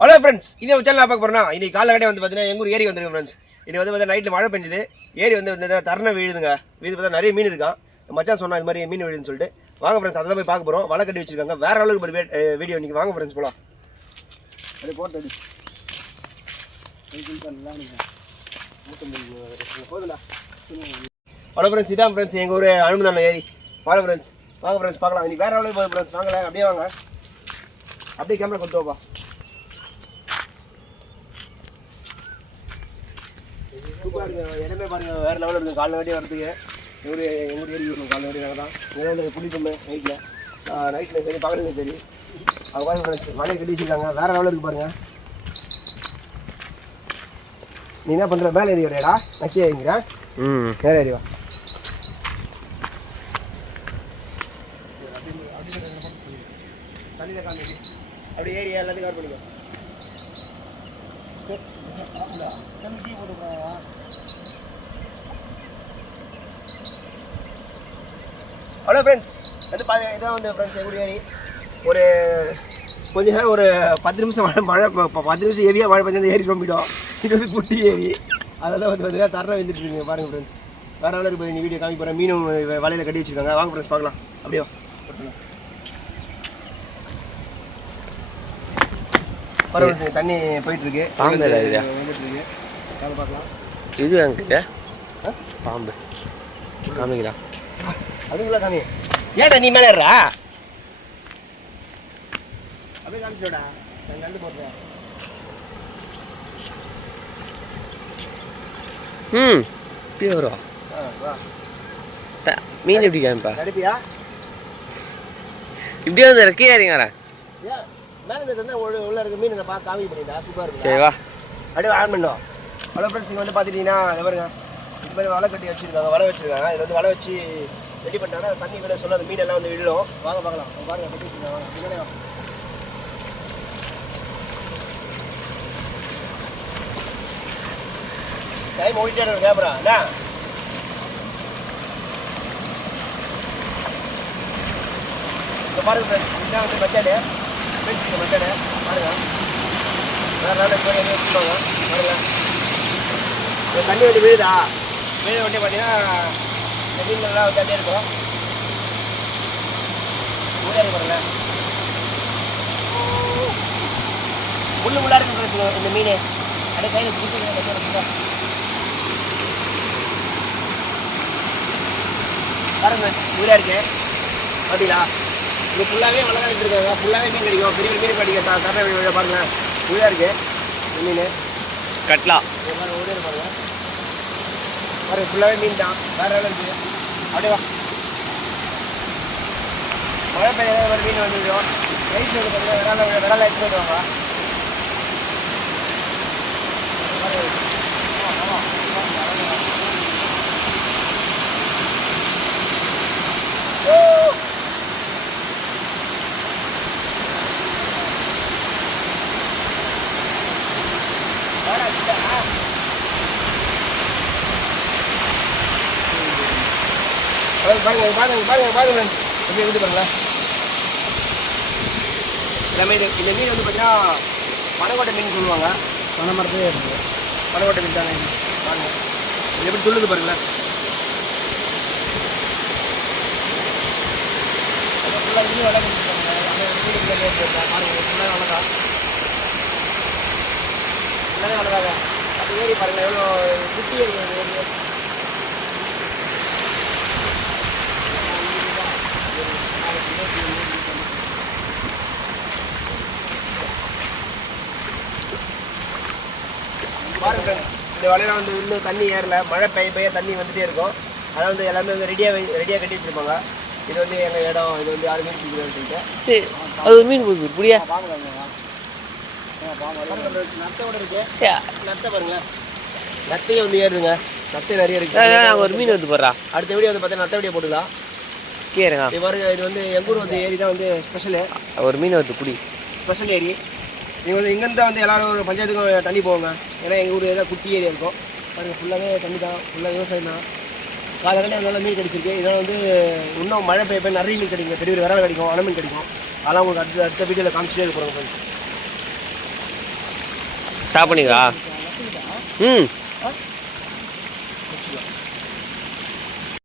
Hello friends இதே channel பார்க்க போறோம்னா இன்னைக்கு காலைல கடை வந்து பார்த்தீங்கன்னா எங்க ஊர் ஏரி வந்துருக்கு ஃப்ரெண்ட்ஸ் இன்னைக்கு வந்து பார்த்தீங்கன்னா நைட்டில் மழை பெஞ்சுது. ஏரி வந்து வந்து தரணை வீழுதுங்க வீடு பார்த்தா நிறைய மீன் இருக்கான். மச்சான் சொன்னா இது மாதிரி மீன் விழுதுன்னு சொல்லிட்டு. வாங்க ஃப்ரெண்ட்ஸ் அதை போய் பார்க்க போகிறோம் வலை கட்டி வச்சிருக்காங்க. வேற அளவுக்கு ஒரு வீடியோ இன்னைக்கு வாங்க ஃப்ரெண்ட்ஸ் போலாம். அது போட்டு ஹலோ ஃப்ரெண்ட்ஸ் இதான் ஃப்ரெண்ட்ஸ் எங்கள் ஊர் அனுமதான ஏரி. வாங்க ஃப்ரெண்ட்ஸ் வாங்க ஃப்ரெண்ட்ஸ் பார்க்கலாம். இன்னைக்கு வேற அளவுக்கு போகுது ஃப்ரெண்ட்ஸ் வாங்கல அப்படியே வாங்க. அப்படியே கேமரா கொண்டு வாப்பா இருக்கு இடமே பாருங்க வேற லெவலில் இருக்குது காலைல வாட்டி வரதுக்கு எங்கள் எங்கள் ஊர் ஏரி இருக்கும் காலைல வாட்டி நாங்கள் தான் இங்கே வந்து புளிப்பொம்மை நைட்டில் நைட்டில் சரி பகலுக்கு சரி. அவங்க பாருங்க ஃப்ரெண்ட்ஸ் மழை கட்டி வச்சிருக்காங்க. வேற லெவலில் இருக்கு பாருங்க. நீ என்ன பண்ணுற மேலே ஏறி வரையடா? நக்கி ஏறிங்கிறேன் ம். நேரம் அப்படியே ஏறி எல்லாத்தையும் கவர் பண்ணிக்கோ ஹலோ ஃப்ரெண்ட்ஸ் வந்து பா இதான் வந்து ஃப்ரெண்ட்ஸ் எங்களுடைய ஒரு கொஞ்ச நேரம் ஒரு பத்து நிமிஷம் மழை மழை பத்து நிமிஷம் ஏரியா மழை பஞ்சம் ஏறி ரொம்பிடும் இது வந்து குட்டி ஏரி. அதெல்லாம் வந்து பார்த்தீங்கன்னா தர வந்துட்டு இருக்கீங்க பாருங்க ஃப்ரெண்ட்ஸ் வேறு வேலை இருக்குது வீடியோ காமிக்க போகிறேன் மீனும் வலையில் கட்டி வச்சுருக்காங்க. வாங்க ஃப்ரெண்ட்ஸ் பார்க்கலாம். அப்படியே friends, தண்ணி போயிட்டு இருக்கு பாம்பு பார்க்கலாம் இது பாம்பு. காமிக்கிறா. அதுக்குள்ள காமி ஏடா நீ மேலே ஏறா அப்படியே காமிச்சோடா. நான் கண்டு போடுறேன் ம். இப்படியே வரும் மீன் எப்படி காமிப்பா? நடிப்பியா இப்படியே வந்து கீழே இறங்கி வரேன் மேலே உள்ள இருக்க மீன் நான் பார்த்து காமி பண்ணிட்டா சூப்பராக இருக்கு சரி வா. அப்படியே ஆன் பண்ணோம் ஹலோ ஃப்ரெண்ட்ஸ் இங்கே வந்து பார்த்துட்டீங்கன்னா அதை பாருங்க. இது மாதிரி வலை கட்டி வச்சிருக்காங்க வலை வச்சிருக்காங்க. இதில் வந்து வலை வச்சு ரெடி பண்ணிட்டாங்கன்னா தண்ணி கூட சொல்லாத. மீன் எல்லாம் வந்து விழும். வாங்க பார்க்கலாம். பாருங்க கட்டி வச்சிருக்காங்க. டைம் ஓடிட்டே இருக்கு கேமரா என்ன? இங்க பாருங்க ஃப்ரெண்ட்ஸ் இதுதான் வந்து மெத்தடு ஃப்ரெண்ட்ஸ் மெத்தடு பாருங்க. வேறு நல்ல இப்போ எங்கே வச்சுருவாங்க பாருங்க. இந்த தண்ணி வண்டி விழுதா? விழுத வண்டி பார்த்தீங்கன்னா மீன்கள்லாம் மீன் வந்து அப்படியே இருக்கும். முன்னாடி பாருங்க. முள்ளு முள்ளா இருக்கு இந்த மீன். அப்படியே கையில் பிடிச்சி பாருங்க முள்ளா இருக்கு. பார்த்தீங்களா இது ஃபுல்லாகவே வலை தான் இருக்காங்க ஃபுல்லாகவே மீன் கிடைக்கும். பெரிய மீன் கிடைக்கும். த- தர வீடியோ பாருங்க முள்ளா இருக்கு. இந்த மீன். கட்லா. இங்க பாருங்க ஓடி பாருங்க. பாருங்க ஃபுல்லாகவே மீன் தான். வேற எல்லாம் இருக்கு அப்படியே வா. மழை பெய்யாத ஒரு மீன் வந்துடும் நைட் வந்து பார்த்தீங்கன்னா விரால விரால எடுத்து வருவாங்க பாருங்க பாருங்க பாருங்க பாருங்க எப்படி பாருங்களேன். எல்லாமே இது இந்த மீன் வந்து பார்த்தீங்கன்னா பனக்கோட்டை மீன் சொல்லுவாங்க. பனை மரத்தையே இருக்குது பனக்கோட்டை மீன் தானே. பாருங்க. இது எப்படி துள்ளுது பாருங்களேன். ஃபுல்லாக இன்னும் விலை பாருங்க. ஃபுல்லாக வளர்க்கா எல்லாமே வளர்க்காங்க அது ஏறி பாருங்க எவ்வளோ குட்டி ஏறி பாருங்க friends, இந்த வலையில வந்து இன்னும் தண்ணி ஏறல. மழை பெய்ய பெய்ய தண்ணி வந்துட்டே இருக்கும். அதை வந்து எல்லாமே வந்து ரெடியாக ரெடியாக கட்டி வச்சிருப்பாங்க. இது வந்து எங்கள் இடம். இது வந்து யாருமே சொல்லிட்டு ஏய், அது ஒரு மீன் போகுது இப்படியா நத்தோட இருக்கு. நத்தை பாருங்களேன் நத்தையும் வந்து ஏறுங்க நத்தை நிறைய இருக்கு. அங்கே ஒரு மீன் வந்து போடுறா. அடுத்த வீடியோ வந்து பார்த்தா நத்தை வீடியோ போட்டுக்கலாம். இது பாருங்க இது வந்து எங்கள் ஊர் வந்து ஏரி தான் வந்து ஸ்பெஷலு ஒரு மீன் வந்து புடி. ஸ்பெஷல் ஏரி. நீங்கள் வந்து இங்கேருந்து வந்து எல்லாரும் ஒரு பஞ்சாயத்துக்கும் தண்ணி போவாங்க. ஏன்னா எங்கள் ஊர் ஏரியா குட்டி ஏரியா இருக்கும். பாருங்க ஃபுல்லாகவே தண்ணி தான். ஃபுல்லாக விவசாயம் தான். காலையில் நல்லா மீன் கிடைச்சிருக்கு. இதெல்லாம் வந்து இன்னும் மழை பெய்ய பெய்ய நிறைய மீன் கிடைக்கும். பெரிய பெரிய விரல் கிடைக்கும் அணை மீன் கிடைக்கும். அதெல்லாம் உங்களுக்கு அடுத்த அடுத்த வீடியோவில் காமிச்சிட்டே இருப்போம் ஃப்ரெண்ட்ஸ் ஸ்டாப் பண்ணிக்கா ம்.